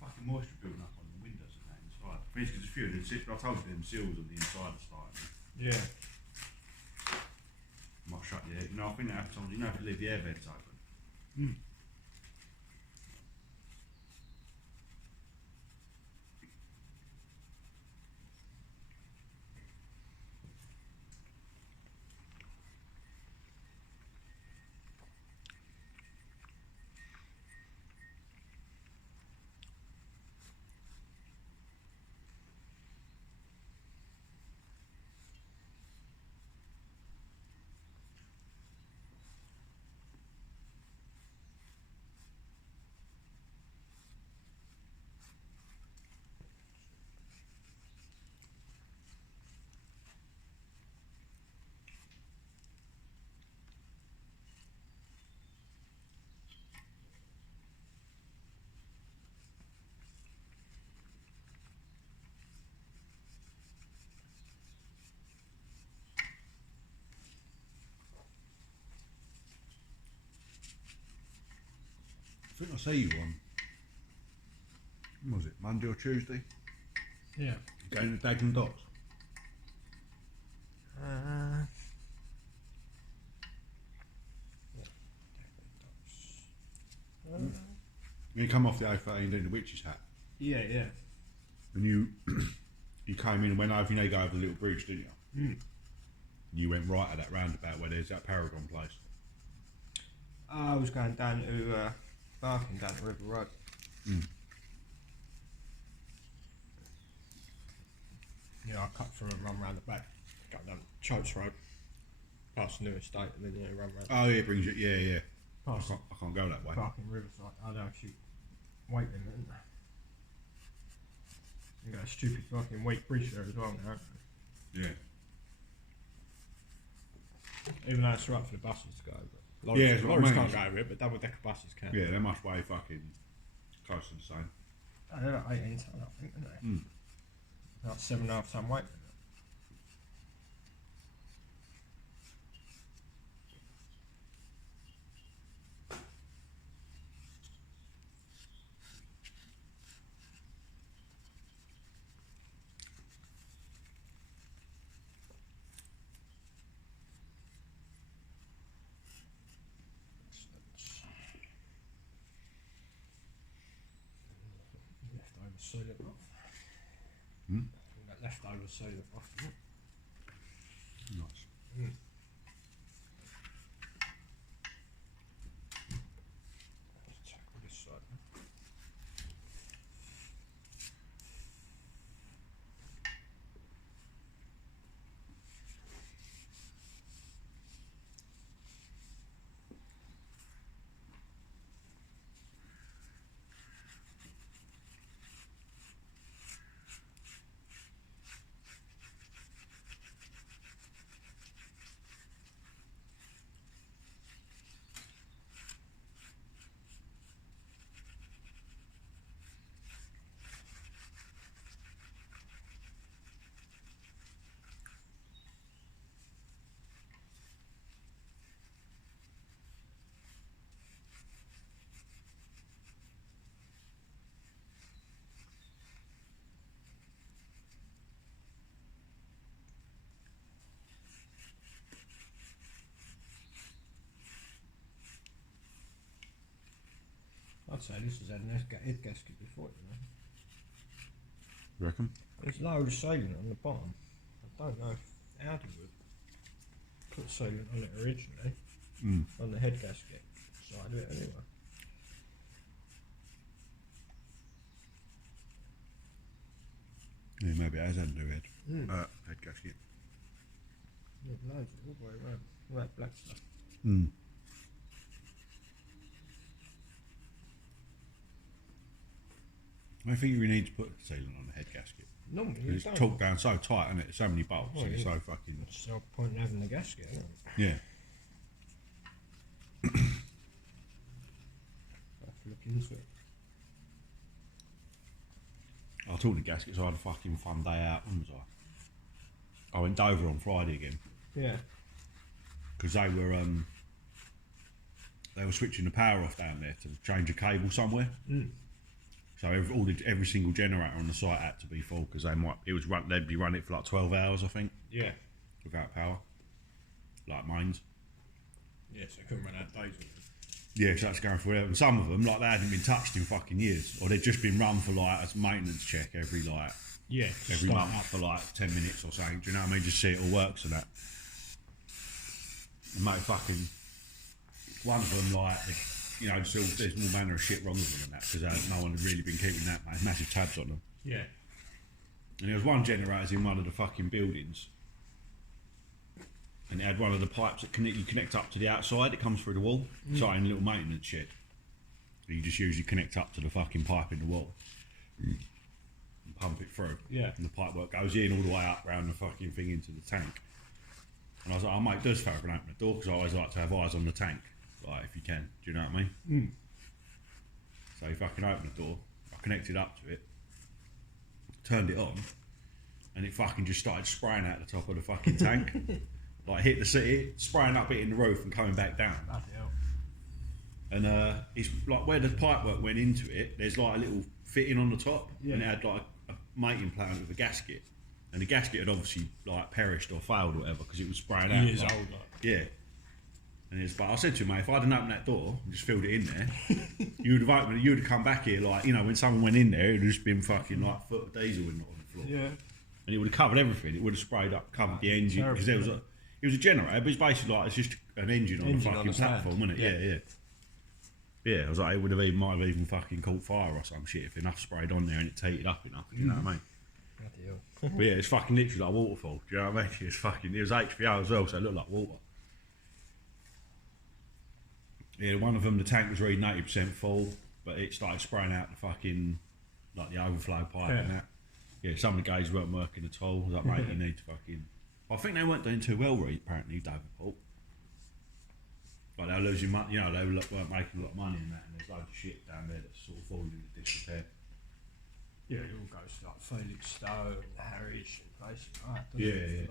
Fucking moisture building up on the windows and that inside. I think it's because a few of the I told you them seals on the inside are starting. Yeah. Might shut the air. You know, I think that happens sometimes. You know, if you leave the air vents open. I think I see you on, when was it, Monday or Tuesday? Yeah. Going to Dagenham Docks? You come off the A13 doing the witch's hat. Yeah, yeah. And you came in and went over, you know, you go over the little bridge, didn't you? Mm. You went right at that roundabout where there's that Paragon place. I was going down to Barking, down the River Road. Mm. Yeah, I cut through and run round the back, go down Chokes Road, past the new estate, and then run round. Oh, yeah, it brings you, yeah. Past I can't go that way. Barking Riverside. I don't actually weight limit, isn't there? You got a stupid fucking weight bridge there as well now. Yeah. Even though it's right for the buses to go, but Yeah, lorries can't go over it, but double decker buses can. Yeah, they must weigh fucking close to the same. Oh, they're like 18 ton, I think, aren't they? Mm. About 7.5 ton weight. Leftover soil off. Hmm? That leftover soil off. Nice. Mm. Let's tackle this side. I'd say this has had an head gasket before, you know. You reckon? There's load of sealant on the bottom. I don't know if Audi would put sealant on it originally, on the head gasket side of it anyway. Yeah, maybe it has had a new head gasket. Yeah, loads all the way around. All that black stuff. Mm. I think you need to put sealant on the head gasket. Normally you It's don't. torqued down so tight, isn't it? There's so many bolts Well, and it's yeah. so fucking... It's no point in having the gasket, isn't it? Yeah. I have to look into it. I took the gaskets, I had a fucking fun day out, wasn't I? I went Dover on Friday again. Yeah. Because they were, they were switching the power off down there to change a cable somewhere. So every single generator on the site had to be full because they'd be running it for like 12 hours, I think. Yeah. Without power, like mines. Yeah, so they couldn't run out days with it. Yeah, so that's going forever. And some of them, like, they hadn't been touched in fucking years, or they'd just been run for like a maintenance check every month for like 10 minutes or something. Do you know what I mean? Just see it all works and that. And mate, fucking one of them, like, you know, there's all manner of shit wrong with them and that because no one had really been keeping that, mate. Massive tabs on them. Yeah. And there was one generator in one of the fucking buildings. And it had one of the pipes that you connect up to the outside. It comes through the wall. It's like in a little maintenance shed. So you just usually connect up to the fucking pipe in the wall and pump it through. Yeah. And the pipe work goes in all the way up around the fucking thing into the tank. And I was like, oh mate, does fucking open the door because I always like to have eyes on the tank, like if you can. Do you know what I mean? So he fucking opened the door. I connected up to it, turned it on, and it fucking just started spraying out the top of the fucking tank. Like hit the city, spraying up, hitting the roof and coming back down. Bloody hell. And it's like where the pipework went into it, there's like a little fitting on the top, and it had like a mating plant with a gasket. And the gasket had obviously like perished or failed or whatever because it was spraying out. Years like, old, Yeah. And it's like I said to him, mate, if I hadn't opened that door and just filled it in there, you would have come back here like, you know, when someone went in there, it would have just been fucking like a foot of diesel on the floor. Yeah. And it would have covered everything. It would have sprayed up, covered the engine because it was a generator, but it's basically like it's just an engine on the fucking platform, wasn't it? Yeah. I was like, it might have even fucking caught fire or some shit if enough sprayed on there and it tated up enough. You know what I mean? Bloody hell. But yeah, it's fucking literally like a waterfall. Do you know what I mean? It was HBO as well, so it looked like water. Yeah, one of them, the tank was reading 80% full, but it started spraying out the fucking, like the overflow pipe and that. Yeah, some of the guys weren't working at all. I was like, mate, you need to fucking... I think they weren't doing too well, apparently, Davenport. Like they were losing money, you know, they weren't making a lot of money in that, and there's loads of shit down there that's sort of falling into disrepair. Yeah, it all goes to like Felix Stowe and Harwich and places like that. Yeah.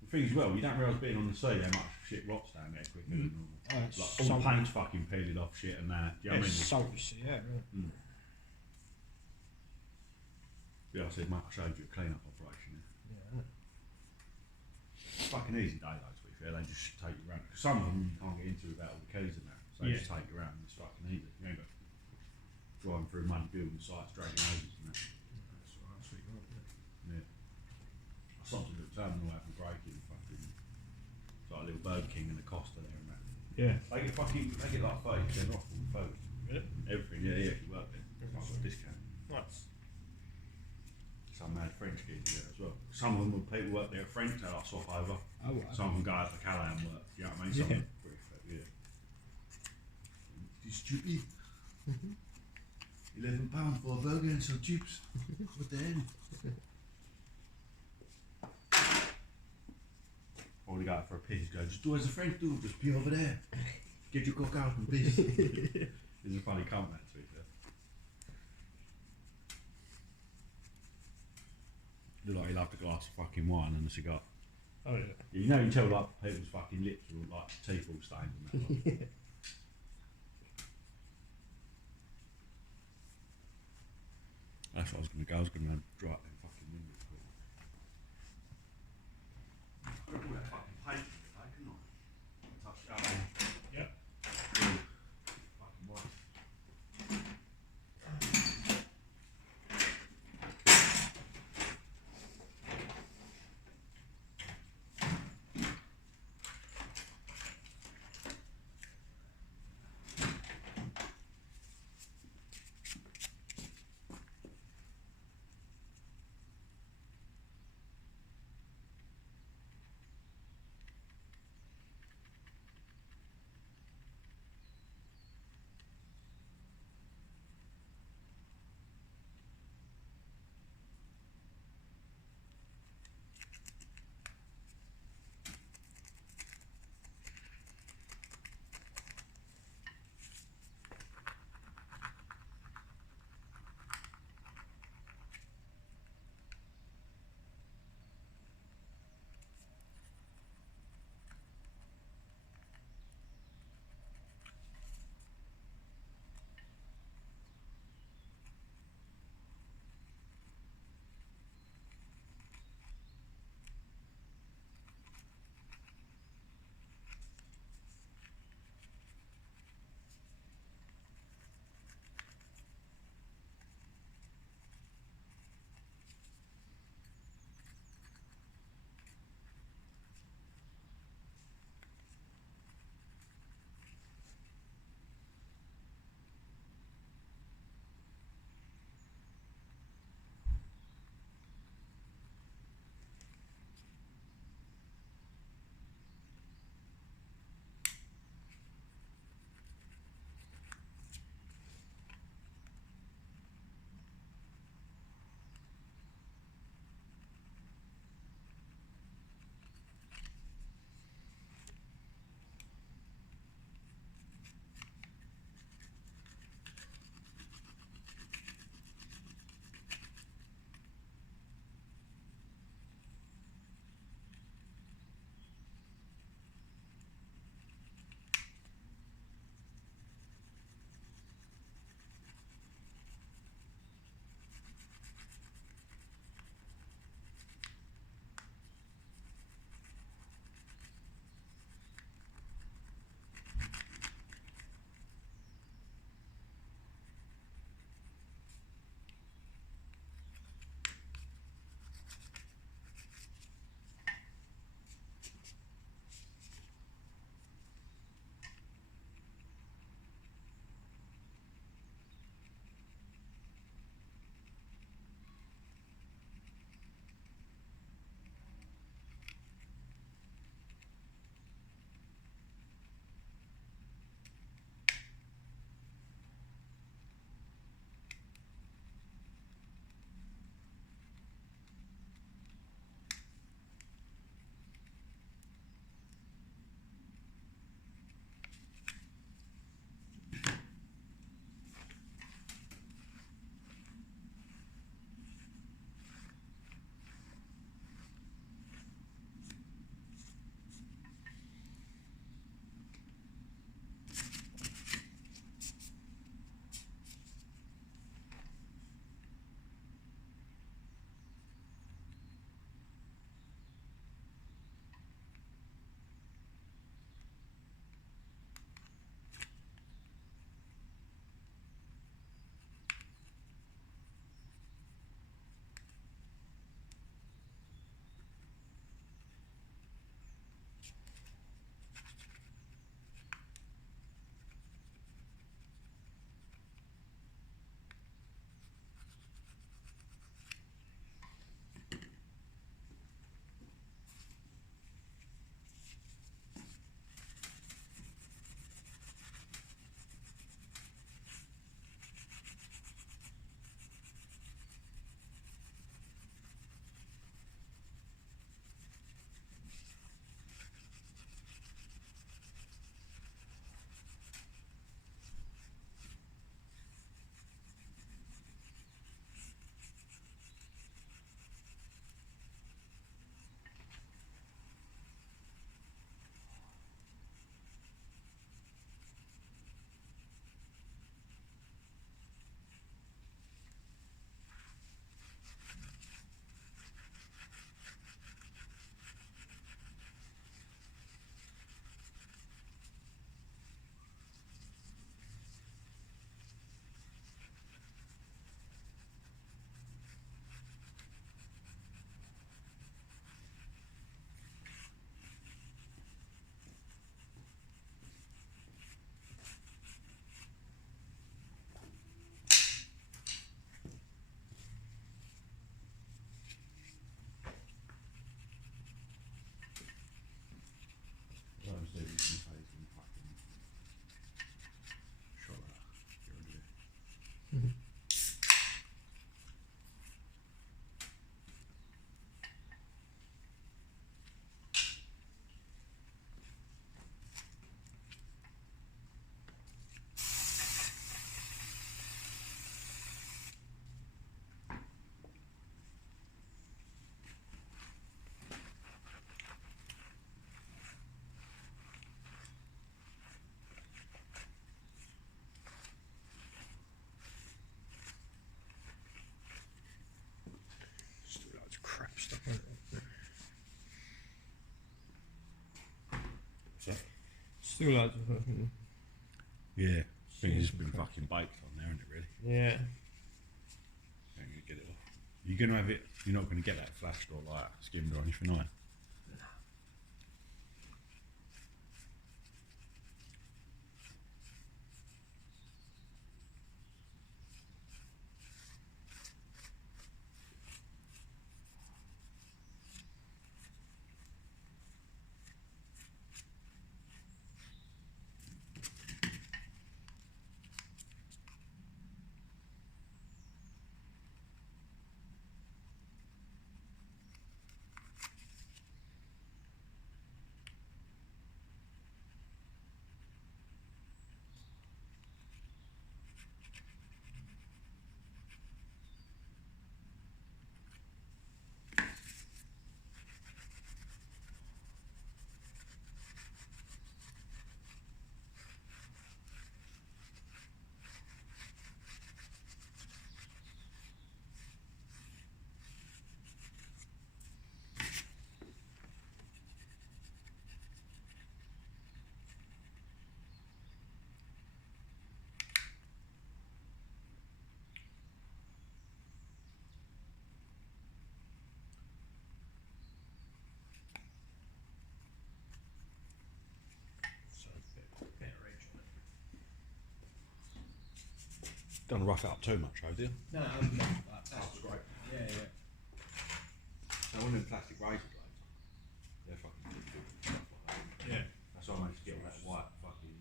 The thing as well, you don't realise being on the sea how much shit rots down there quicker than normal. Like all the paint's fucking peeling off shit and that. Do you know what I mean? Salty sea, yeah. Yeah, I said, mate, I showed you a clean-up operation. Yeah. It's fucking easy day though, to be fair. They just take you around. Because some of them you can't get into without all the keys and that. So they just take you around and it's fucking easy. You ain't got driving through muddy building sites, dragging hoses and that. That's right, that's what you want, Yeah. I stopped at the terminal out and braking fucking. It's like a little Burger King and the Costa there and that. Yeah. They get like 30% off all the food. Really? Everything, yeah, if you work there. It's like a discount. Nice. Some mad French kids there as well. Some of them, when people work there at French, they like swap over. Oh, right. Some of them go out for Callahan work. Do you know what I mean? Some of them pretty fit, yeah. It's stupid. £11 for a burger and some chips. What the hell? Or they go out for a piss. Go, just do as a French do. Just pee over there. Get your cock out and piss. It's a funny comment, to be fair. Look like he loved a glass of fucking wine and a cigar. Oh yeah. You know, you can tell like people's fucking lips are all like teeth all stained and that. Like. That's what I was going to go. I was going to dry up them fucking windows. I could all that fucking paint today, couldn't I? Touch it up. Yeah. Fucking white. Still loads of fucking. Yeah. I think it's been fucking baked on there, isn't it, really? Yeah. Ain't gonna get it off. You're gonna have it, you're not gonna get that flashed or like skimmed or anything, are you? So bit original. Don't rough it up too much, have you? No, I'm not. That's great. Yeah, yeah. So one of them plastic razor blades, they're fucking good stuff like that. Yeah. That's why I managed to get all that white fucking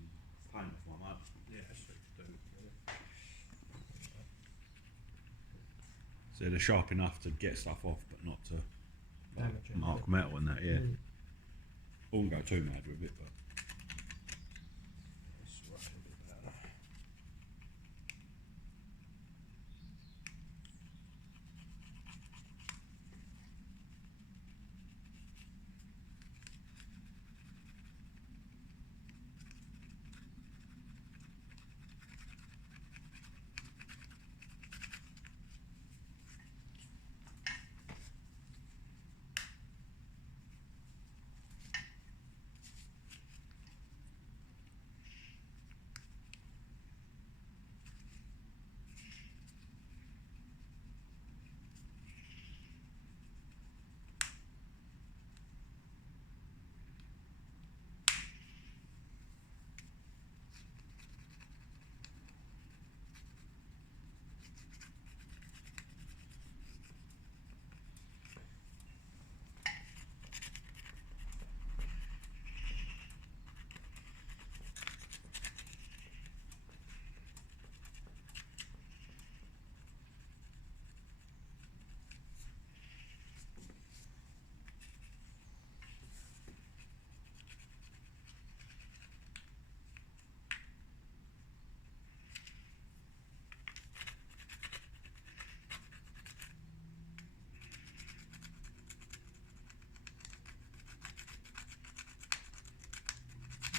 paint off my motor. Yeah, that's what you do. Yeah. So they're sharp enough to get stuff off, but not to Damage it, mark yeah. metal and that, yeah. Mm. I wouldn't go too mad with it, but It's right a bit better.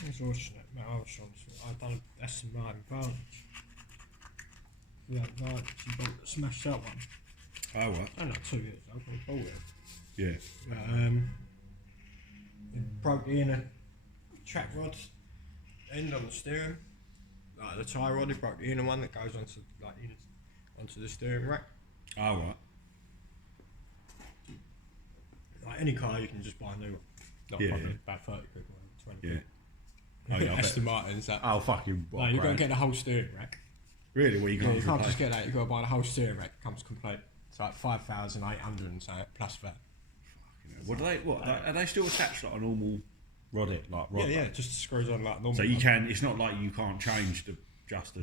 It's fortunate, mate. I was trying to. I've done a Aston Martin Vantage. For that Vantage, you bought, smashed that one. oh what? I don't know, 2 years ago, I bought it. Yeah. But, it broke the inner track rod end on the steering. Like the tie rod, it broke the inner one that goes onto the steering rack. Oh what? Like any car, you can just buy a new one. Not Yeah, probably yeah. about 30 quid, or 20 Yeah. quid. Oh yeah, I bet. Aston Martin's that. Oh fucking No, you've got to get the whole steering rack. Really? Well, you Yeah, can't, you can't replace- just get that. You've got to buy the whole steering rack. It comes complete. It's like 5,800 and something plus that. What do they? What are they still attached like a normal rod? Rod. Yeah, just screws on like normal. So you one. can. It's not like you can't change the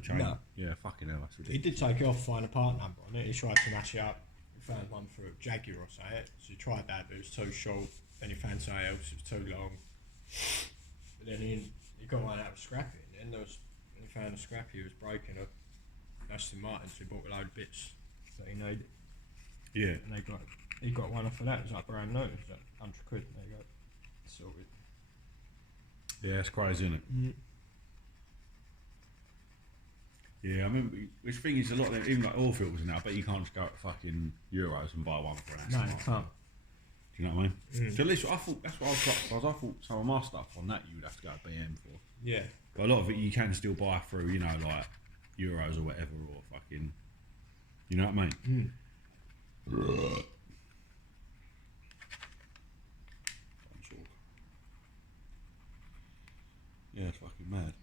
chain. No. Yeah, fucking hell, that's He ridiculous. did take it off, find a part number on it. He tried to match it up. He found one for a Jaguar or something. So he tried that, but it was too short. Then he found something else, it was too long. But then he got one out of scrappy. And then when he found a scrappy, he was breaking a Aston Martin, so he bought a load of bits that he needed. Yeah. And he got one off of that. It was like brand new. It was like 100 quid. There you go. Sorted. Yeah, it's crazy, isn't it? Mm. Yeah, I remember. Which thing is a lot of them, even like oil filters now. I bet you can't just go to fucking Euros and buy one for an Aston No, you Martin. can't. Do Do you know what I mean? So at least I thought that's what I was like. I thought some of my stuff on that you would have to go to BM for. Yeah. But a lot of it you can still buy through, you know, like Euros or whatever, or fucking. You know what I mean? Yeah, it's fucking mad.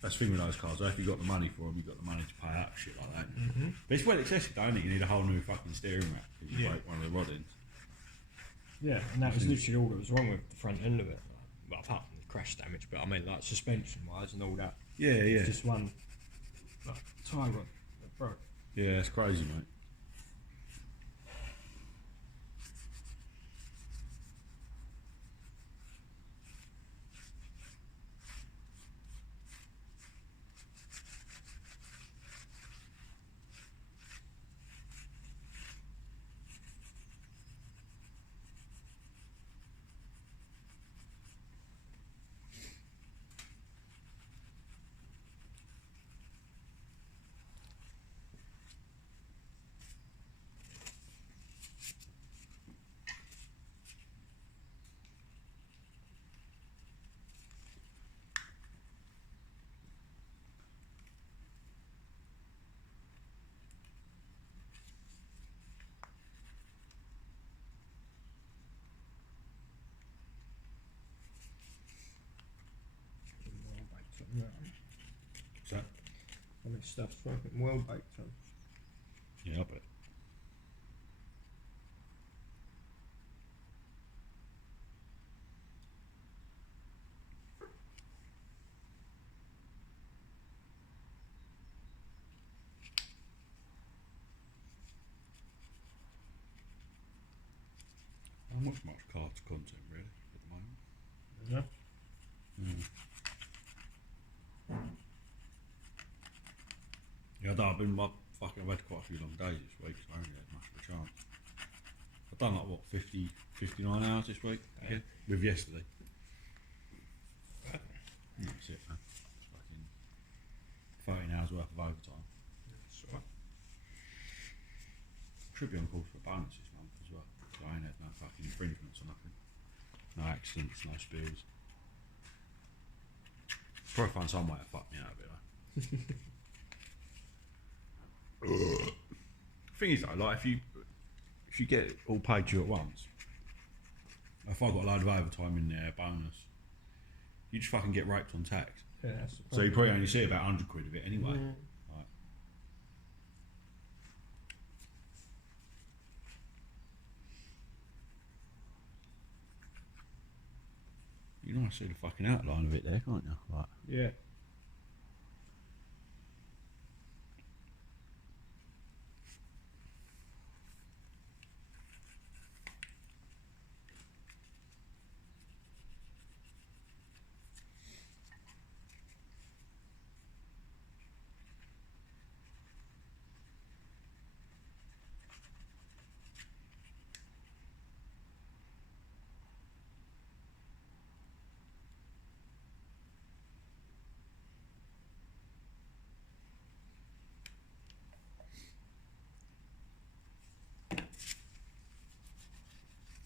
That's the thing with those cars, though. If you've got the money for them, you've got the money to pay out shit like that. But it's well excessive, don't it? You need a whole new fucking steering rack if you break one of the rod ends. Yeah, and that was literally all that was wrong with the front end of it. Well, apart from the crash damage, but I mean, like suspension wise and all that. Yeah, yeah. Just one like, tie rod that broke. Yeah, it's crazy, mate. What's that? I mean, stuff's fucking well baked on. Yeah, I bet. Not much cards content really at the moment. Yeah. Yeah, I've had quite a few long days this week, so I haven't had much of a chance. I've done like what 50, 59 hours this week, with yesterday. That's it, man. It's fucking 13 hours worth of overtime. That's right. Should be on course for a bonus this month as well. So I ain't had no fucking infringements or nothing. No accidents, no spills. Probably find some way to fuck me out of it though. Thing is though, like if you get it all paid to you at once, if I got a load of overtime in there, bonus, you just fucking get raped on tax. Yeah, that's the So you probably only see about 100 quid of it anyway. Like, you can almost see the fucking outline of it there, can't you? Like, yeah.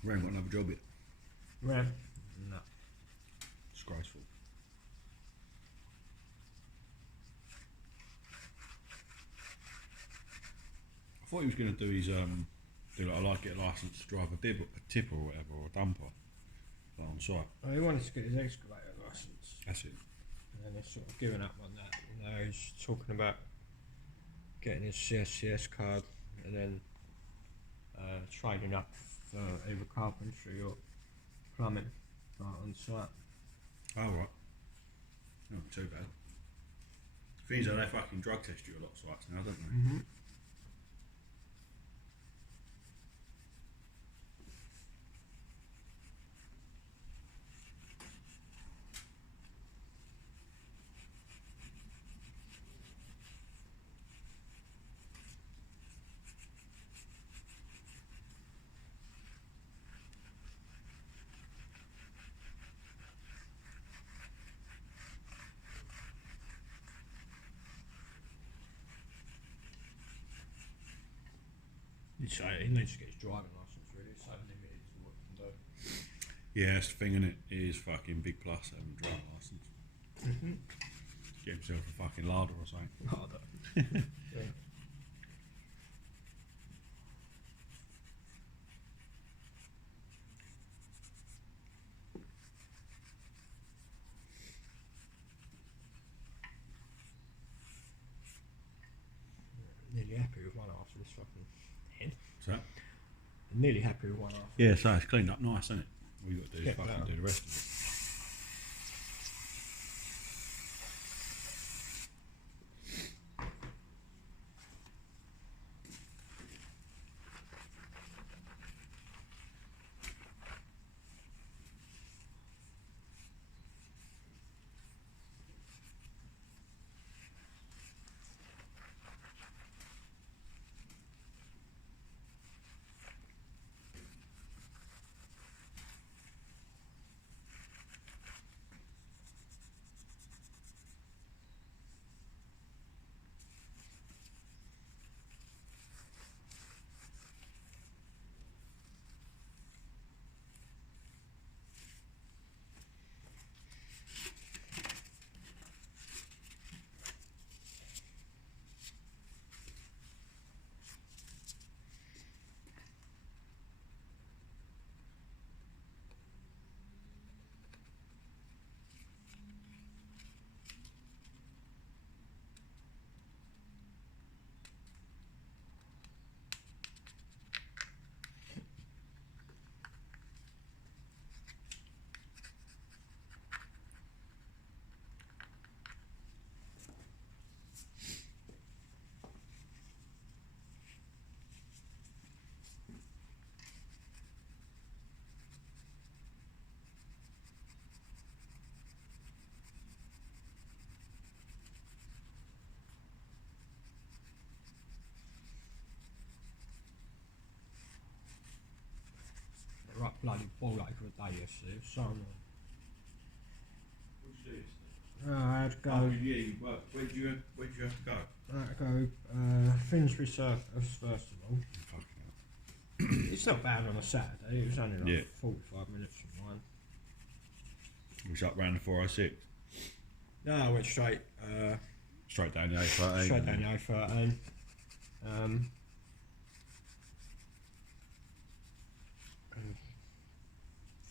we ain't got another job yet. Right. No. Disgraceful. I thought he was going to do his do like get a license to drive a tipper or whatever, or a dumper, like on site. Oh, he wanted to get his excavator license, That's it. and then he's sort of given up on that. Now he's talking about getting his CSCS card and then trading up for either carpentry or plumbing on site. Oh right. Not too bad. Things like they fucking drug test you a lot of sites now, don't they? So he needs to get his driving licence really, so limited to what he can do. Yeah, that's the thing, innit? It is fucking big plus having a driving licence. Get himself a fucking larder or something. Harder. Yeah. Nearly happy with one after this fucking head. So, Nearly happy with one after. yeah, so it's cleaned up nice, isn't it? All you got to do is Get fucking that. do the rest of it. Right, bloody ball ache of a day yesterday. It was so annoying. What did you do yesterday? I had to go. Oh, yeah, you worked. Where'd you have to go? I had to go Finsbury Circus first of all. Fucking hell. It's not bad on a Saturday. It was only like Yeah. 45 minutes from mine. It was up round the 406. No, I went straight. Straight down the A13. Straight down the A13. And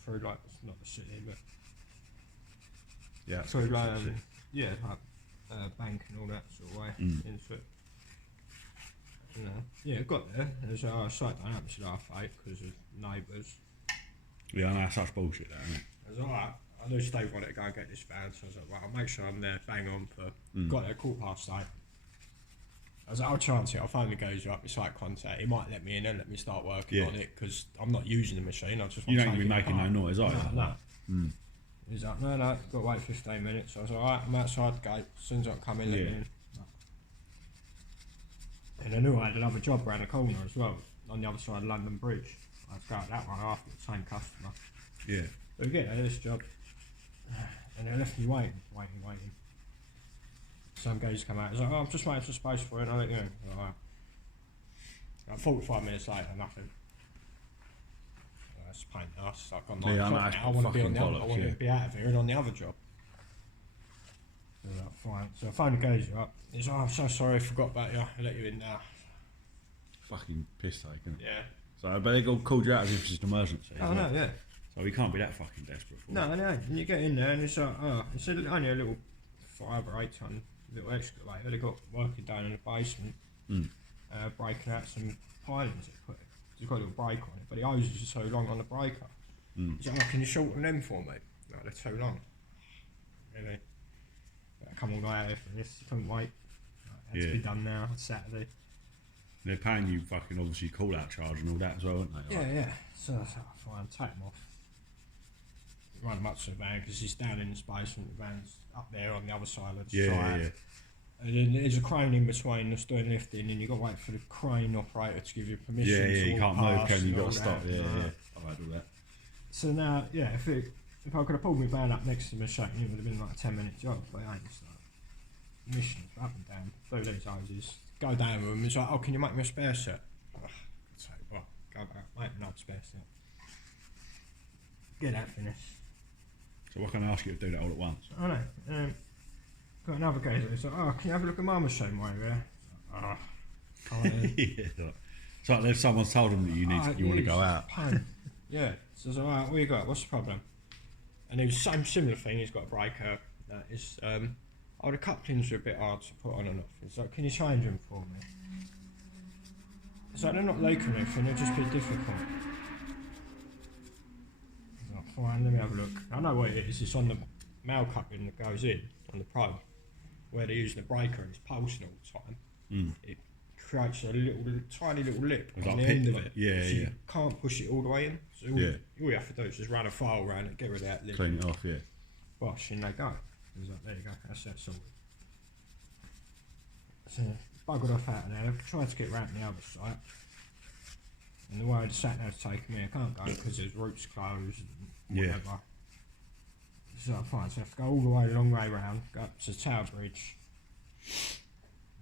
through like not the city, but Yeah. through like yeah, like bank and all that sort of way into it. You know, yeah, got there. There's a site down up to half 8 because of neighbours. Yeah, I know, that's such bullshit, that, isn't it? I was alright. I knew Steve wanted to go and get this van, so I was like, right, I'll make sure I'm there, bang on for. Got there 8:15. I was like, I'll chance it. I'll phone the geezer up, it's like contact. He might let me in and let me start working on it because I'm not using the machine. I just want You to don't be making no noise, are you? No. He's like, no, got to wait 15 minutes. I was like, alright, I'm outside the gate. As soon as I come in, let me in. And I knew I had another job around the corner as well, on the other side of London Bridge. I had to go at that one after the same customer. Yeah. But we get there, this job. And they left me waiting. Some guys come out, he's like, oh, I'm just waiting for space for it, I'll let you know. Alright. Like 45 minutes later, nothing. That's a pain in the arse. It's like on 9 o'clock now, I want to be on the other, I want to be out of here and on the other job. So like, fine. So I phoned the geezer up. He's like, oh, I'm so sorry, I forgot about you. I'll let you in now. Fucking piss take, isn't it? Yeah. So, but they called you out as if it's just an emergency. Oh, no, yeah. So we can't be that fucking desperate for it. No. And you get in there and it's like, oh, it's only a little 5 or 8 ton little excavator. They got working down in the basement, breaking out some pilings. It's got a little brake on it, but the hoses are so long on the breaker. He's like, oh, can you shorten them for me? No, they're too long. Really? I come all the way out here for this. You couldn't wait. It had to be done now. It's Saturday. They're paying you fucking obviously call out charge and all that as well, aren't they? Yeah. So I was like, fine, take them off. Run them up to the van because he's down in this basement. The van's up there on the other side of the site. Yeah. And then there's a crane in between that's doing lifting, and you've got to wait for the crane operator to give you permission. Yeah, to you can't walk move, past can you? and You've got all to stop. that, Yeah. and all that. I've had all that. So now, yeah, if I could have pulled my van up next to my shack, it would have been like a 10-minute job, but it ain't. So mission up and down, do these hoses, go down with them. It's like, oh, can you make me a spare set? So go back, mate, not best. Get that finished. So why can't I ask you to do that all at once? I know. Got another guy that's like, oh, can you have a look at my machine while you're there? Oh, can't. Yeah. It's like if someone's told them that you want to go out. Pain. Yeah. So I was like, alright, what you got? What's the problem? And it was the same similar thing. He's got a breaker. It's the couplings are a bit hard to put on and off. It's like, can you change them for me? It's like they're not leaking anything. They're just a bit difficult. It's like, fine, let me have a look. I know what it is. It's on the male coupling that goes in on the probe, where they're using the breaker and it's pulsing all the time. It creates a tiny little lip on the end of it. Yeah, so yeah. You can't push it all the way in. So all you have to do is just run a file around it, get rid of that lip. Clean it off, yeah. Wash, and they go. It was like, there you go, that's that sorted. So, buggered off out of there. I've tried to get round the other site. And the way the sat nav's taken me, I can't go because there's routes closed and whatever. So fine, so I have to go all the way, long way round, go up to Tower Bridge.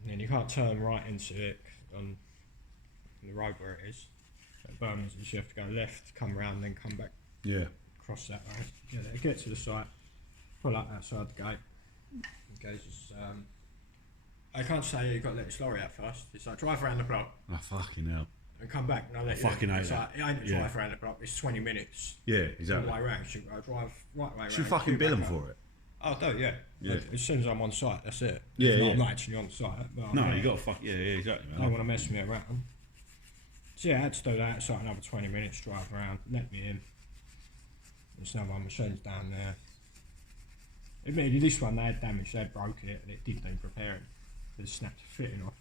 And then you can't turn right into it on the road where it is. At Birmingham, you have to go left, come round, then come back. Yeah. Across that way. Get to the site, pull up outside the gate. The gate is, I can't say you've got to let this lorry out first. It's like drive around the block. Oh, fucking hell. And come back and I'll let you fucking hate it's that. like, it ain't a drive around the block, it's 20 minutes. Yeah, exactly. All the way round. You go drive right way round. Should fucking bill them for it. Oh, do yeah. As soon as I'm on site, that's it. Yeah, I'm not actually on site. But no, you got to fuck. Yeah, exactly. Man. They want to mess me around. So yeah, I had to do that. It's like another 20 minutes drive around, let me in. There's no one machines down there. Admittedly, this one they had damage, they had broken it and it did need repairing. They snapped the fitting off.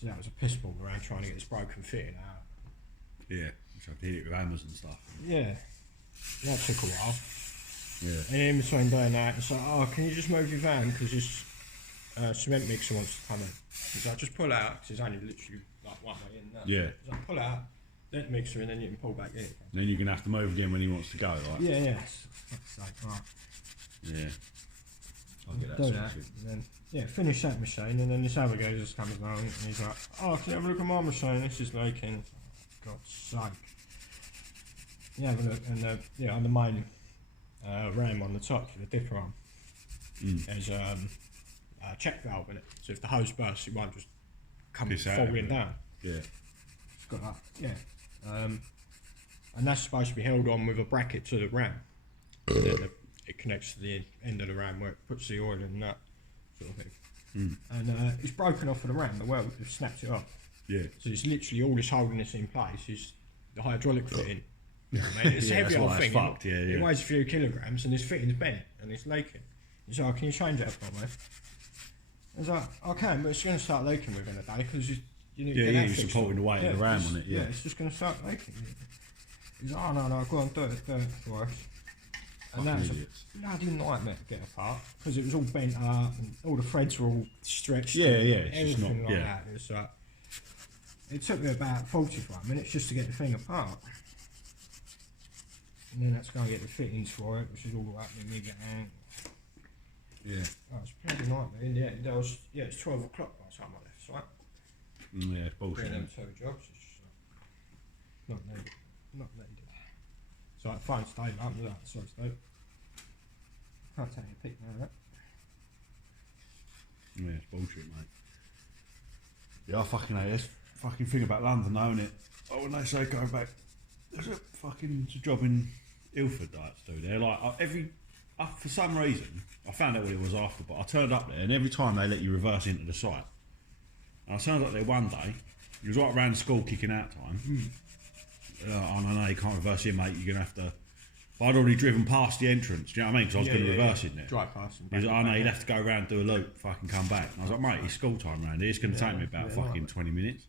So that was a piss ball around trying to get this broken fitting out. Yeah, so I did it with hammers and stuff. Yeah, that took a while. Yeah. And in between doing that, it's like, oh, can you just move your van because this cement mixer wants to come in. It's like, just pull out because it's only literally like one way in there. Yeah. It's like, pull out, let the mixer in, then you can pull back in. Then you're going to have to move again when he wants to go, right? Yeah. Fuck's sake, right. Yeah. I'll get that Do sorted. that, and then, finish that machine, and then this other guy just comes along and he's like, oh, can you have a look at my machine? This is leaking. For God's sake. You have a look, and on the main ram on the top for the dipper arm, there's a check valve in it. So if the hose bursts, it won't just come falling down. Yeah. It's got that, and that's supposed to be held on with a bracket to the ram. It connects to the end of the ram where it puts the oil in that sort of thing. And it's broken off of the ram, the weld just snapped it off. Yeah. So it's literally all that's holding this in place is the hydraulic fitting. You know what I mean? It's a heavy that's old why thing. it's fucked. It weighs a few kilograms and this fitting's bent and it's leaking. He's like, can you change that for me? I was like, I can, but it's going to start leaking within a day because you need to get that you're fixed. supporting the weight of the ram on it. Yeah. It's just going to start leaking. He's like, oh no, go on, do it for us. And that was a bloody nightmare to get apart because it was all bent up and all the threads were all stretched. It's everything just not, like that. It was like, it took me about 45 minutes just to get the thing apart. And then that's going to get the fittings for it, which is all happening me getting. Yeah. Oh, it's a bloody nightmare. In the end, it's 12 o'clock by the time I left, right? Yeah, it's bullshit. Doing them two jobs, it's just not needed. So I phone stayed up with that, sorry Steve. Can't take a pic now of that. Yeah, it's bullshit, mate. Yeah, I fucking hate this fucking thing about London, though, innit? Oh, when they say go back, there's a job in Ilford that I had to do there. Like, for some reason, I found out what it was after, but I turned up there, and every time they let you reverse into the site. And I turned up there one day, it was right around the school kicking out time. I know you can't reverse in, mate, you're going to have to... But I'd already driven past the entrance, do you know what I mean? Because I was going to reverse in there. Drive past him. He was like, oh no, you'd have to go around, do a loop, fucking come back. And I was like, mate, it's school time round here, it's going to take me about fucking 20 minutes.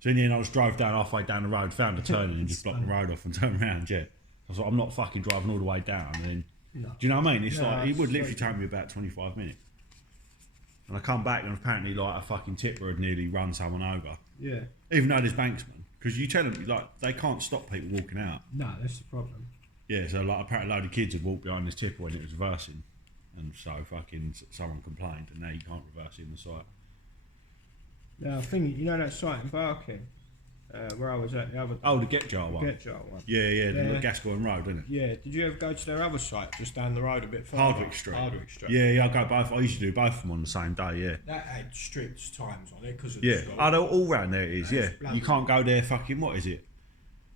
So in the end, I just drove down halfway down the road, found a turning and just blocked the road off and turned around, I was like, I'm not fucking driving all the way down. And then, do you know what I mean? It's like, it would literally take me about 25 minutes. And I come back and apparently like a fucking tipper had nearly run someone over. Yeah. Even though there's banksmen. Because you tell them, like, they can't stop people walking out. No, that's the problem. Yeah, so like apparently a load of kids had walked behind this tipper when it was reversing. And so fucking someone complained and now you can't reverse in the site. Yeah, I think, you know that site in Barking? Where I was at the other day. Oh, the Get Jar one. Get Jar one. Yeah, the Gascoigne Road, isn't it? Yeah, did you ever go to their other site just down the road a bit further? Hardwick Street. Hardwick Street. Yeah, I go both. I used to do both of them on the same day. Yeah. That had strict times on it because of Yeah. the school. Oh, they're all round there. It is. Yeah. bloody- You can't go there. Fucking what is it?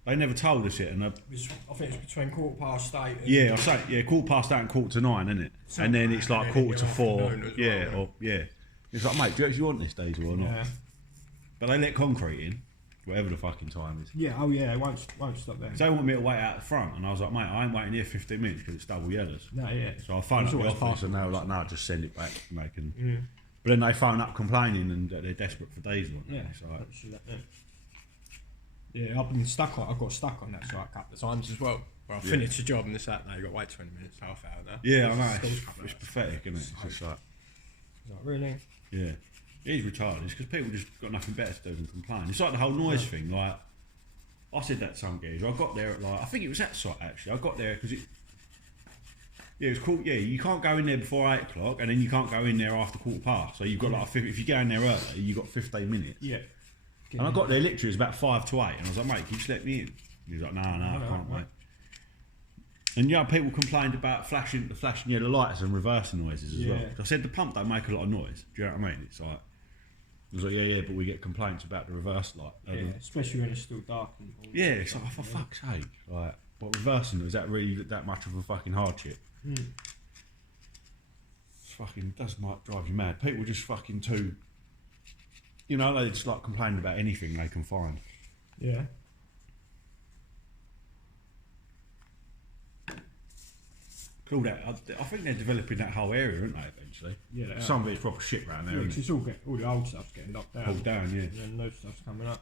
They never told us it, and I think it's between 8:15 and... yeah, I say 8:15 and 8:45, isn't it? And then it's like and then 4:45. afternoon as Yeah, well, or yeah. It's like, mate, do you actually want this diesel or not? Yeah. But they let concrete in, whatever the fucking time is. Yeah, oh yeah, it won't stop there. So they want me to wait out the front, and I was like, mate, I ain't waiting here 15 minutes because it's double yellows. No, yeah. So I phoned up the always office, and they were like, no, just send it back, and they can. But then they phone up complaining, and that they're desperate for diesel. Yeah, So like, yeah, I got stuck on that site a couple of times as well. Where I finished the job and this that, now you got to wait 20 minutes, half hour now. yeah, I know. School's It's coming out. pathetic, isn't it? It's just like, Not really. yeah. It is retarded. It's because people just got nothing better to do than complain. It's like the whole noise thing. Like, I said that to some geezer. I got there at like, I think it was that site actually. I got there because it. Yeah, it was cool. Yeah, you can't go in there before 8 o'clock, and then you can't go in there after 15:15. So you've got like, if you go in there early, you've got 15 minutes. Yeah. And I got there literally, it was about 5 to 8, and I was like, mate, can you just let me in? And he was like, no, I can't, mate. And yeah, people complained about the flashing yellow lights and reversing noises as well. I said the pump don't make a lot of noise. Do you know what I mean? It's like, I was like, yeah, but we get complaints about the reverse light. Yeah, especially when it's still dark. And all yeah, it's like, for fuck's sake. Like, what reversing, is that really that much of a fucking hardship? It's fucking, does drive you mad. People just fucking too, you know, they just like complain about anything they can find. Yeah. All that, I think they're developing that whole area, aren't they, eventually? Yeah, they some of it's proper shit around there, Yeah, isn't 'cause it? it's all the old stuff's getting knocked down. Pulled down, yeah. And then new stuff's coming up.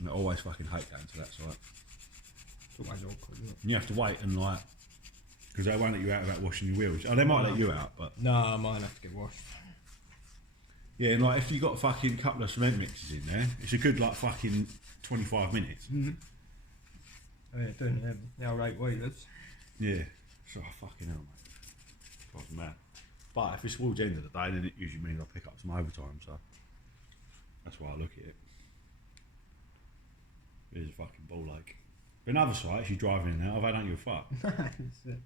And I always fucking hate going to that site. It's always awkward, isn't it? And you have to wait and like, because they won't let you out without washing your wheels. Oh, they might let you out, but No, mine have to get washed. yeah, and like if you got a fucking couple of cement mixes in there, it's a good like fucking 25 minutes. Oh, yeah, doing them. The old 8-wheelers. Yeah. So fucking hell, mate. Drives me mad. But if it's towards the end of the day, then it usually means I pick up some overtime. So that's why I look at it. It is a fucking ball ache. But in other sites, you drive in and out, I don't give a fuck. That's it.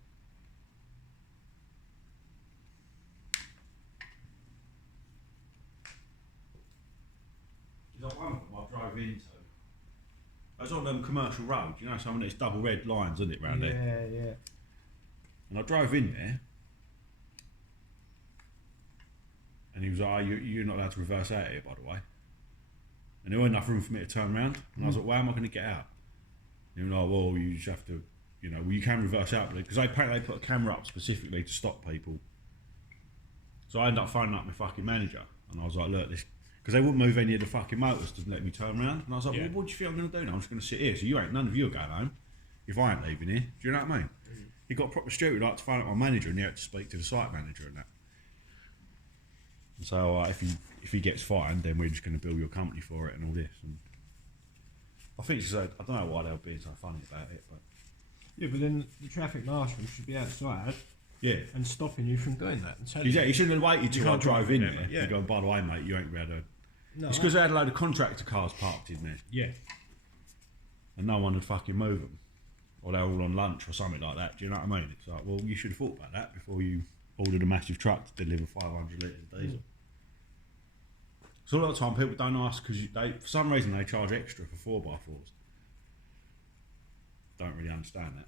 There's like one of them I drove into. I was on them commercial roads, you know, some of these double red lines, isn't it, round there? Yeah. And I drove in there, and he was like, oh, you're not allowed to reverse out here, by the way. And there wasn't enough room for me to turn around. And I was like, why am I going to get out? And he was like, well, you just have to, you know, well, you can reverse out, because they put a camera up specifically to stop people. So I ended up phoning up my fucking manager, and I was like, look, this, because they wouldn't move any of the fucking motors to let me turn around. And I was like, well, what do you think I'm going to do now? I'm just going to sit here. So none of you are going home if I ain't leaving here. Do you know what I mean? He got proper stupid, like to phone up my manager, and he had to speak to the site manager and that. And so if he gets fined, then we're just going to bill your company for it and all this. And I think I don't know why they're being so funny about it, but Yeah, but then the traffic marshal should be outside yeah, and stopping you from doing that. And telling yeah, he shouldn't have waited till I can't drove drive in in there. there, yeah. And go, by the way, mate, you ain't going to be able to. No, It's because they had a load of contractor cars parked in there, Yeah. and no one would fucking move them, or they're all on lunch or something like that. Do you know what I mean? It's like, well, you should have thought about that before you ordered a massive truck to deliver 500 litres of diesel. So a lot of time people don't ask because for some reason they charge extra for 4x4s. Don't really understand that.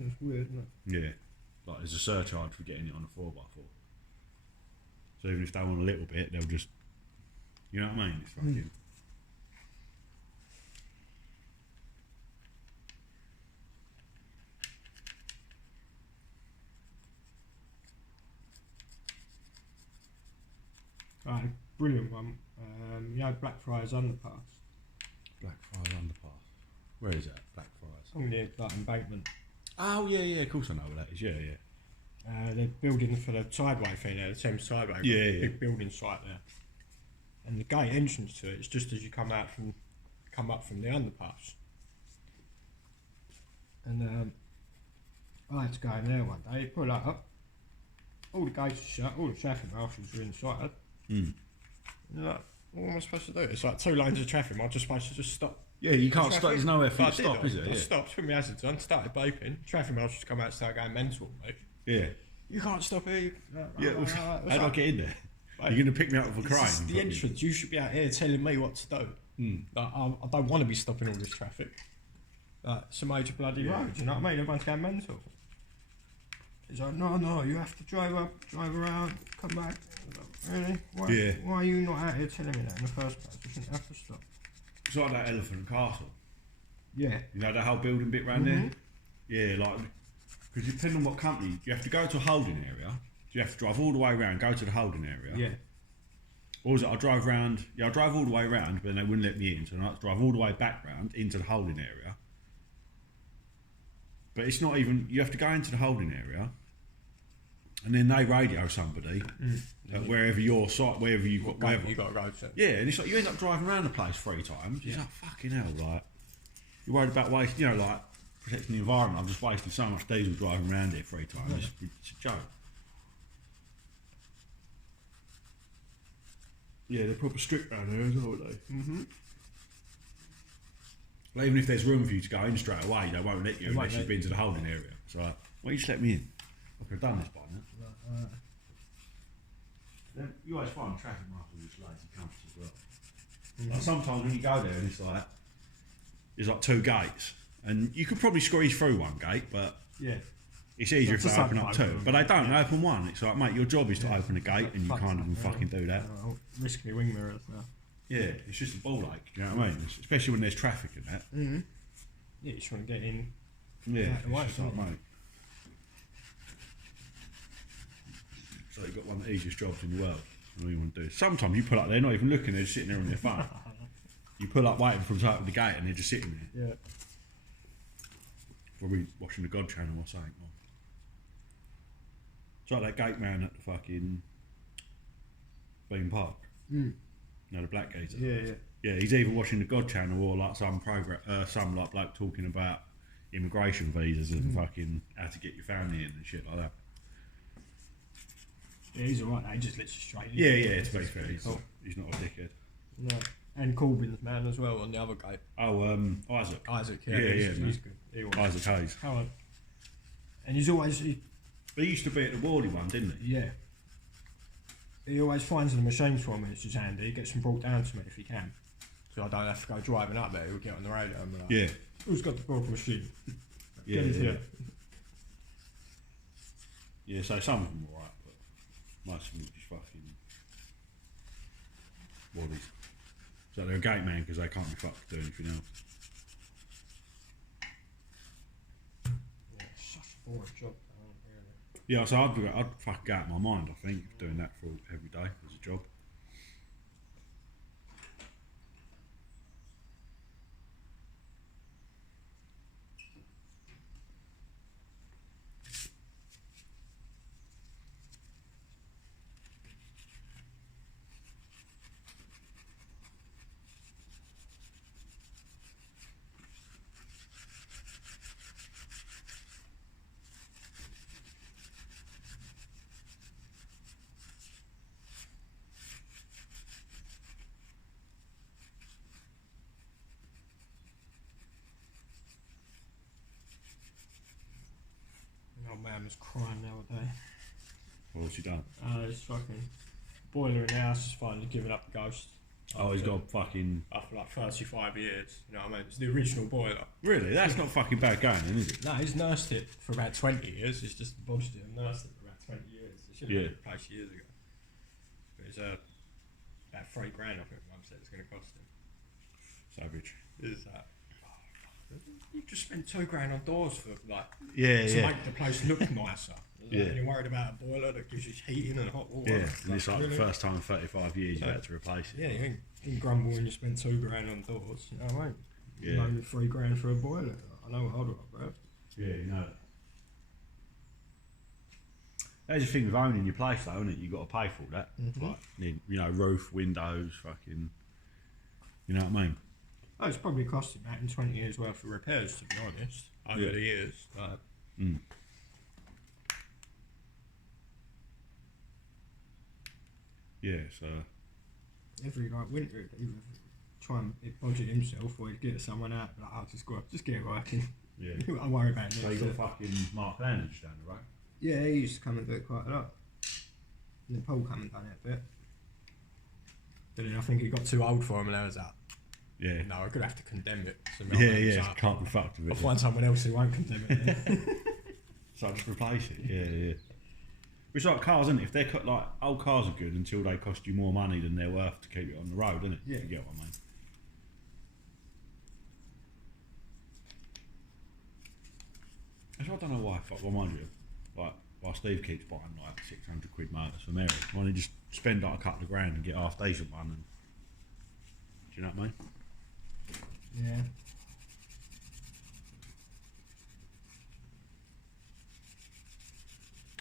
It's weird, isn't it? Yeah, like there's a surcharge for getting it on a 4x4. So even if they want a little bit, they'll just, you know what I mean? It's fucking. Right, brilliant one. You know, Blackfriars Underpass. Blackfriars Underpass. Where is that? Blackfriars. On the like, embankment. Oh yeah, of course I know where that is. Yeah. They're building for the tideway thing there, the Thames Tideway. Yeah. Big building site there. And the gate entrance to it is just as you come up from the underpass. And I had to go in there one day, pull up, all the gates are shut, all the traffic marshals are inside. Mm. And like, what am I supposed to do? It's like 2 lanes of traffic. Am I just supposed to just stop? Yeah, you can't Traffic? stop. There's nowhere for you But to I did, stop, is there? I Yeah. stopped, put my hazards on, started beeping. Traffic marshals come out and start going mental, mate. Yeah. You can't stop here. Yeah. What's How do I up? get in there? Mate, You're gonna pick me up with a crane? This is the entrance. You should be out here telling me what to do. Like, I don't want to be stopping all this traffic. Like, it's a major bloody road, you know what I mean? Everyone's going mental. He's like, no, you have to drive up, drive around, come back. Really? Why, Yeah. why are you not out here telling me that in the first place? You shouldn't have to stop. It's like that Elephant and Castle. Yeah. You know, the whole building bit round there? Yeah, like, because depending on what company, you have to go to a holding area. You have to drive all the way around, go to the holding area. Yeah. Or was it, I drive round, I drive all the way around, but then they wouldn't let me in, so I had to drive all the way back round into the holding area. But it's not even, you have to go into the holding area, and then they radio somebody at wherever your site, wherever you've got, wherever you got to go to. yeah, and it's like you end up driving around the place 3 times. It's like fucking hell, like you're worried about wasting, you know, like protecting the environment. I've just wasted so much diesel driving around here 3 times. It's a joke. Yeah, they're proper strict around here as well, aren't they? Well, even if there's room for you to go in straight away, they won't let you unless you've been to the holding area. So, why don't you just let me in? I could have done this by now. You always find traffic marshals just lazy cunts as well. Like sometimes when you go there and it's like there's like 2 gates, and you could probably squeeze through one gate, but Yeah. it's easier if Just they open like up 2. open But they don't. They open 1. It's like, mate, your job is to open a gate, and you can't even fucking do that. I'll risk my wing mirrors now. Yeah, it's just a ball ache. You know what I mean? Especially when there's traffic and that. Yeah, you just want to get in. Yeah, Right away, it's just like, don't you? mate. So you've got one of the easiest jobs in the world. All you want to do. Sometimes you pull up, they're not even looking, they're just sitting there on their phone. You pull up waiting for them to open the gate and they're just sitting there. Yeah. Probably watching the God channel or something. It's like that gate man at the fucking Bean Park. No, the black gator. Yeah. Yeah, he's either watching the God channel or like some program, some like bloke talking about immigration visas and fucking how to get your family in and shit like that. Yeah, he's alright. He just lets you straight in. Yeah, to be fair, Cool. he's not a dickhead. No. And Corbyn's man as well on the other gate. Oh, Isaac. Isaac, Yeah, he's man. good. He was. Isaac Hayes. How on? And he's always, He used to be at the Wally one, didn't he? yeah. He always finds the machines for me, which is handy. He gets them brought down to me if he can. So I don't have to go driving up there. He'll get on the radio and be like, Yeah. who's got the proper machine? Yeah, Get it yeah. here. Yeah, so some of them were alright, but most of them were just fucking Wallies. So they're a gate man because they can't be fucked to do anything else. Yeah, it's such a boring job. Really. Yeah, so I'd fucking go out of my mind, I think, doing that for every day as a job. An old man was crying the other day. What's he done? His fucking boiler in the house has finally given up the ghost. Oh, he's got fucking... After like 35 years, you know what I mean? It's the original boiler. Really? That's not fucking bad going, then, is it? No, he's nursed it for about 20 years. He's just bodged it and nursed it for about 20 years. It should have been replaced years ago. But it's about $3 grand, I think Mum said it's going to cost him. Savage. Is that? You just spent $2 grand on doors for like Yeah, to make the place look nicer. Yeah. And you're worried about a boiler that gives you heating and hot water. Yeah, and it's like really? the first time in 35 years you had to replace it. Yeah, you can grumble when you spend $2 grand on doors. You know what I mean? Yeah. You only $3 grand for a boiler. I know what I'd want, bro. Yeah, you know that. There's the thing with owning your place though, isn't it? You've got to pay for all that. Like, you know, roof, windows, fucking... You know what I mean? Oh, it's probably costing that in 20 years worth of repairs, to be honest, over the years. Like, Yeah, so... every like winter, he would try and budget himself, or he'd get someone out. Like, I'll just get it working. Yeah. Don't worry about it. So you got fucking Mark Landage down the road. Yeah, he used to come and do it quite a lot. And then Paul come and done it a bit. But then I think he got too old for him, and I was like, Yeah. no, I'm gonna have to condemn it. So Yeah. Can't be fucked with it. I'll find someone else who won't condemn it. So I just replace it. Yeah. It's like cars, isn't it? If they're like old cars are good until they cost you more money than they're worth to keep it on the road, isn't it? Yeah. You get what I mean? So I don't know why. Fuck, remind you, like, while Steve keeps buying like 600 quid motors for Mary, why don't you just spend like a couple of grand and get half decent one? And do you know what I mean? Yeah.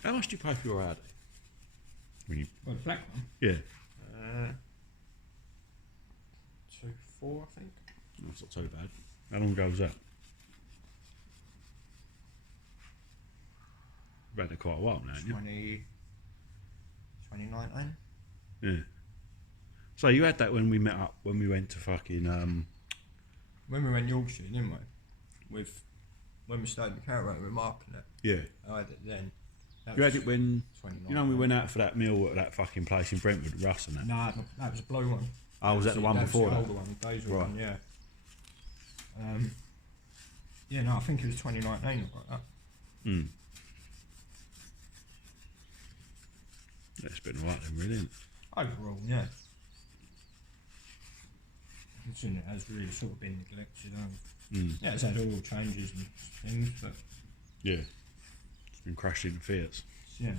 How much do you pay for your Audi? When you Well, the black one. yeah, 2.4, I think. that's not too bad. How long ago was that? You've had it quite a while now, haven't you? 2019. Yeah. So you had that when we met up when we went to fucking When we went Yorkshire, didn't we? When we stayed in the caravan with Mark and that. yeah. I had it then. You had it when 2019. you know we went out for that meal at that fucking place in Brentwood, with Russ and that. Nah, that was a blue one. Oh, was that the one was before the that? older one, the diesel Right. one, yeah. Yeah, no, I think it was 2019 I got that. Hmm. That's been alright then, really, isn't it? Overall, yeah. It has really sort of been neglected. Yeah, it's had all changes and things, but Yeah. It's been crashed in Fiats. yeah,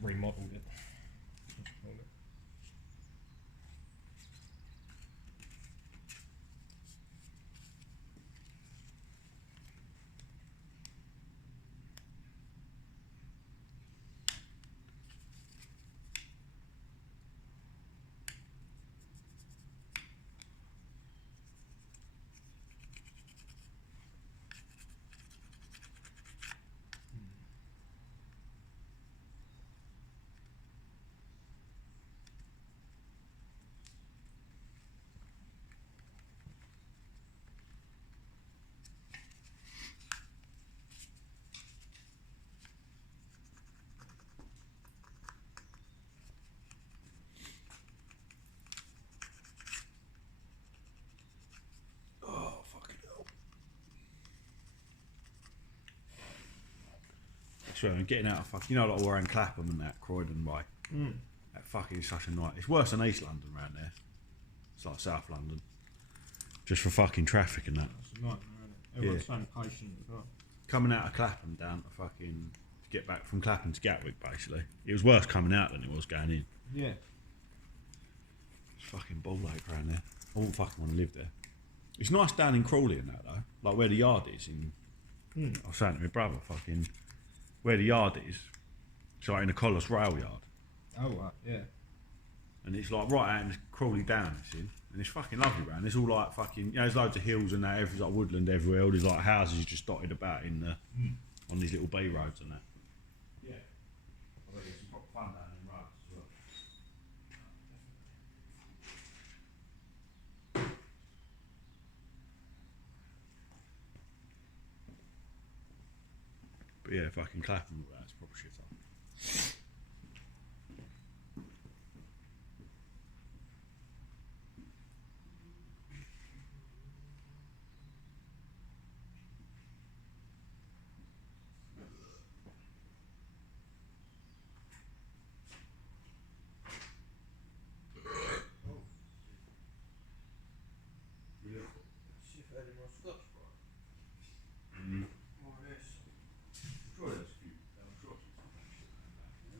remodelled it. Let's call it. Oh, fucking hell. I swear, I'm getting out of fucking, you know, like we're in Clapham and that, Croydon way. That fucking is such a night. It's worse than East London around there. It's like South London. Just for fucking traffic and that. It's a nightmare, isn't it? Everyone's so impatient as well. Coming out of Clapham down to fucking, to get back from Clapham to Gatwick, basically. It was worse coming out than it was going in. Yeah. It's fucking ball ache around there. I wouldn't fucking want to live there. It's nice down in Crawley and that though, like where the yard is. I was saying to my brother, fucking where the yard is. It's like in a Collis rail yard, Oh, right, yeah. and it's like right out in Crawley down. It's in, and it's fucking lovely round. There's all like fucking, you know, there's loads of hills and that. There's like woodland everywhere. All these like houses just dotted about in the on these little B roads and that. Yeah, I bet there's some fun down in roads as well. But yeah, fucking Clapham, all that's proper shit up. See if any more Scotch, bro. Mm. More of this. I'm sure there's a few. I'm sure there's some shit around back.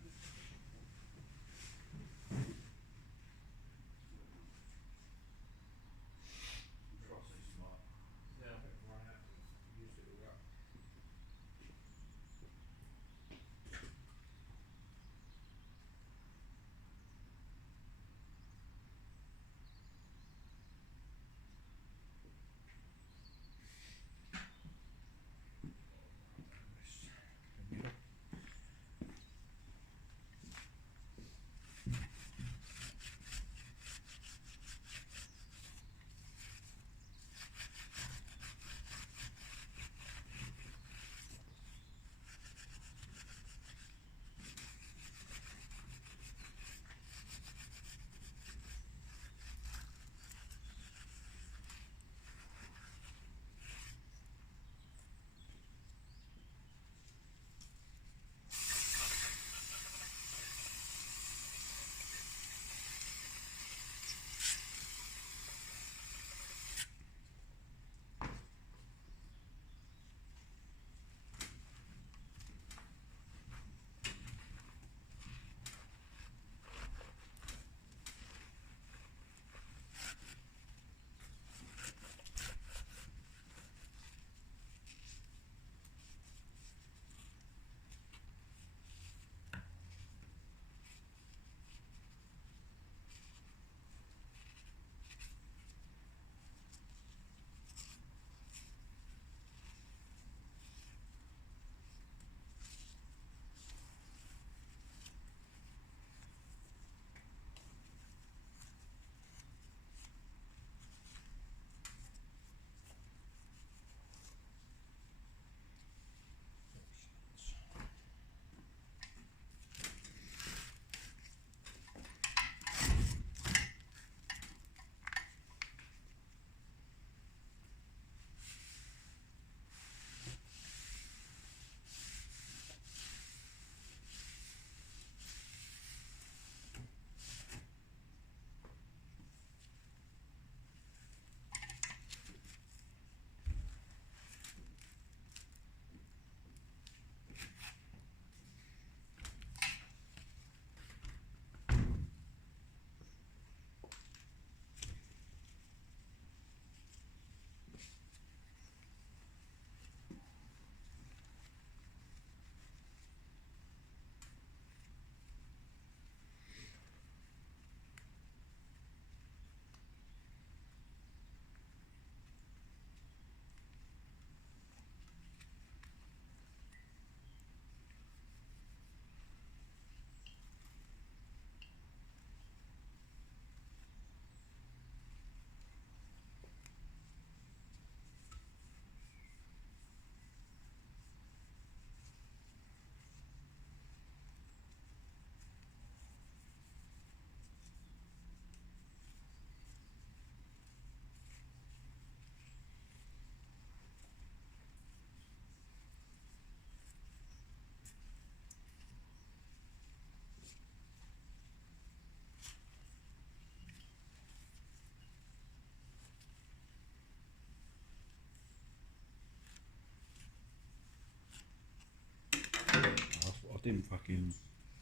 didn't fucking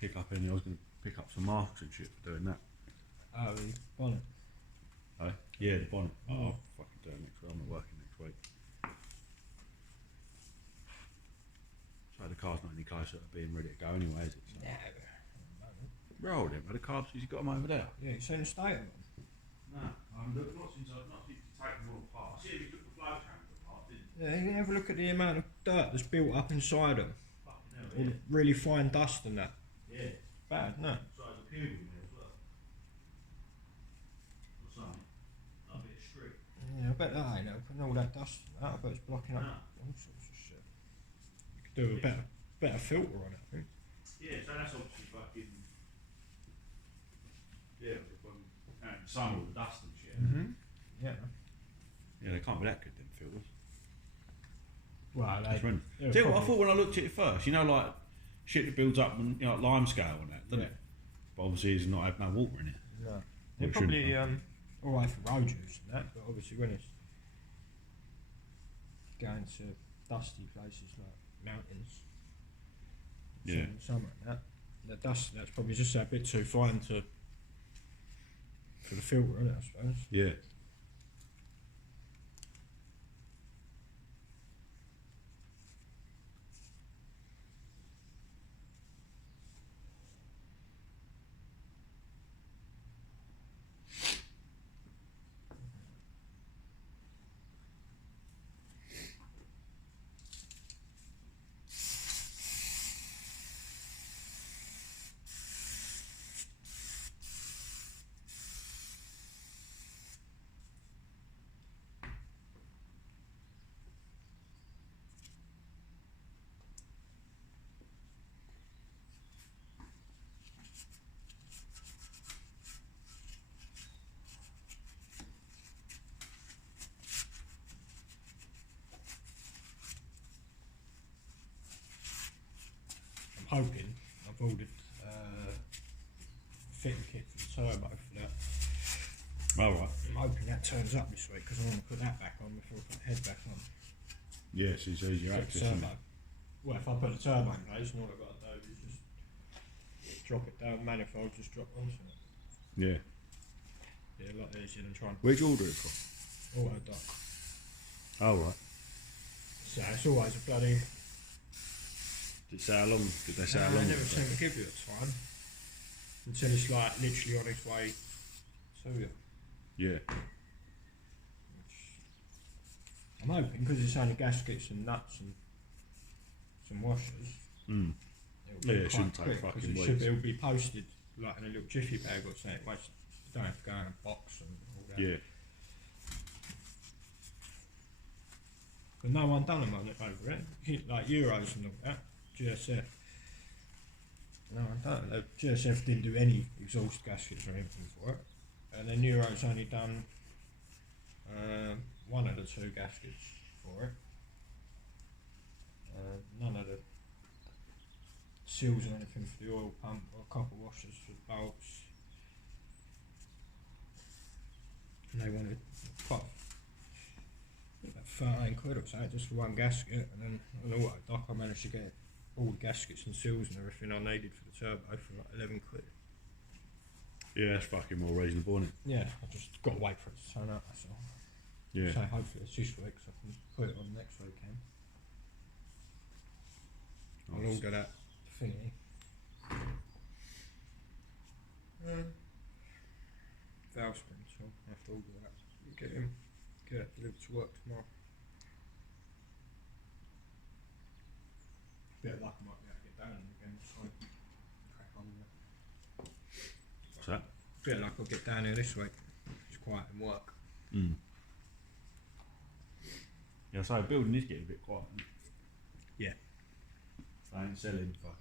pick up any. I was going to pick up some masks and shit for doing that. Oh, the bonnet. Oh, yeah, the bonnet. Oh, I'll fucking do it next week. I'm not working next week. So the car's not any closer to being ready to go anyway, is it? So. Yeah. Roll them, the cars, you got them over there? Yeah, you seen the state of them? No, not since I've taken them all apart. I see if you took the flow tank apart, didn't you? Yeah, you have a look at the amount of dirt that's built up inside them. Fucking hell, All yeah. the really fine dust and that. Yeah. Bad, no? So there's a pube in there as well. Or something. A bit strict. Yeah, I bet that ain't helping all that dust and that. I bet it's blocking up No. all sorts of shit. You could do a better filter on it, I think. Yeah, so that's obviously fucking. Yeah, from out in the sun, all the dust and shit. Yeah. Yeah, they can't be that good, them filters. Well, Tell you what I thought when I looked at it first, you know, like shit that builds up and, you know, like lime scale and that, doesn't it? But obviously it's not had no water in it. No. They're probably alright for road use and that, but obviously when it's going to dusty places like mountains, Yeah. summer and that, the dust that's probably just a bit too fine for the filter, isn't it, I suppose. Yeah. I'm hoping I've ordered fitting kit for the turbo for that. Alright. I'm hoping that turns up this week because I want to put that back on before I put the head back on. Yes, it's easier Put access. the Isn't turbo. it? Well, if I put the turbo in place, and all I've got to do is just drop it down, manifold, just drop onto it. Yeah. Yeah, a lot easier than trying Where'd you order it from? auto dock. Alright. So it's always a bloody. Did it say how long? Did they say how They long? never it seem took? to give you a time until it's like literally on its way to you. Yeah. I'm hoping because it's only gaskets and nuts and some washers. Mm. It'll Yeah, be it shouldn't quite take quick, 'cause fucking it should weeks. it'll be posted like in a little jiffy bag or something. Well, you don't have to go in a box and all that. Yeah. But no one done them on it over it. Like Euros and all that. GSF. No one done it. GSF didn't do any exhaust gaskets or anything for it. And then Euros only done one of the two gaskets for it. None of the seals or anything for the oil pump or copper washers for the bolts. And they wanted quite about 13 quid or something just for one gasket, and then on the auto dock I managed to get all the gaskets and seals and everything I needed for the turbo for like 11 quid. Yeah, that's fucking more reasonable, isn't it? Yeah, I just got to wait for it to turn up, that's all. Yeah. So hopefully it's this week so I can put it on next weekend. I'll Nice. order that thingy. Valve springs, so I have to order that. Get it delivered to work tomorrow. Bit of luck I might be able to get down again, so crack on with it. What's that? Bit of luck I'll get down here this week. It's quiet and work. Mm. Yeah, so building is getting a bit quiet. Isn't it? Yeah. They ain't selling fucking